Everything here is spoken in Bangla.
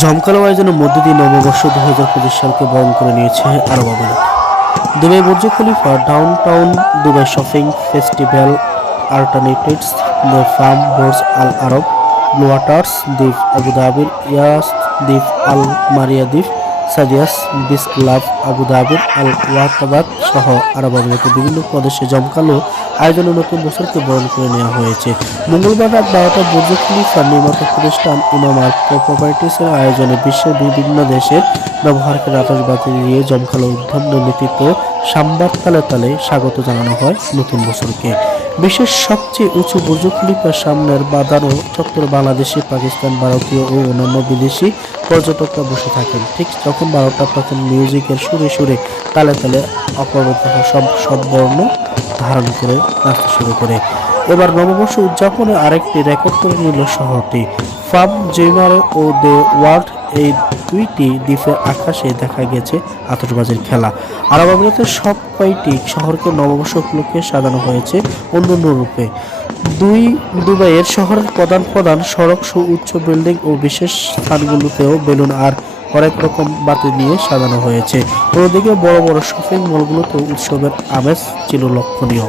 জমকালো আয়োজনের মধ্য দিয়ে নববর্ষ দু হাজার পঁচিশ সালকে বরণ করে নিয়েছে আরব আমিরাত। Dubai Burj Khalifa Downtown Dubai shopping festival alternatives the Palm Burj Al Arab Blue Waters দ্বীপ আবুধাবির ইয়াস দ্বীপ আল মারিয়া দ্বীপ সাদিয়াস বিস ক্লাব আবুধাবির আল ওয়াতাবাদ সহ আরব আমিরাতের বিভিন্ন প্রদেশে জমকালো আয়োজনে নতুন বছরকে বরণ করে নেওয়া হয়েছে। মঙ্গলবার রাত বারোটা বুর্জ খলিফার নির্মাতা প্রতিষ্ঠান ইমাম আর প্রপার্টিসের আয়োজনে বিশ্বের বিভিন্ন দেশের ব্যবহারকারী আতসবাজি দিয়ে জমকালো উদ্যম নেতৃত্ব সাম্বার তালে তালে স্বাগত জানানো হয় নতুন বছরকে। বিশ্বের সবচেয়ে উঁচু বুর্জ খলিফার সামনের বাদানো চত্বর বাংলাদেশি, পাকিস্তান, ভারতীয় ও অন্যান্য বিদেশি পর্যটকরা বসে থাকেন। ঠিক যখন বারোটা তখন মিউজিকের সুরে সুরে তালে তালে অপরবর্ত সব সব বর্ণ ধারণ করে নাচতে শুরু করে। এবার নববর্ষ উদযাপনে আরেকটি রেকর্ড করে নিল শহরটি। ফার্ম জেমার ও দ্য ওয়ার্ল্ড এই দুইটি দ্বীপের আকাশে দেখা গেছে আতশবাজির খেলা। আরব আমিরাতের সব কয়টি শহরকে নববর্ষ উপলক্ষে সাজানো হয়েছে অন্য অন্য রূপে। দুই দুবাইয়ের শহরের প্রধান প্রধান সড়ক, সু, উচ্চ বিল্ডিং ও বিশেষ স্থানগুলোতেও বেলুন আর হরেক রকম বাতি নিয়ে সাজানো হয়েছে। অন্যদিকে বড় বড় শপিং মলগুলোতেও উৎসবের আমেজ ছিল লক্ষণীয়।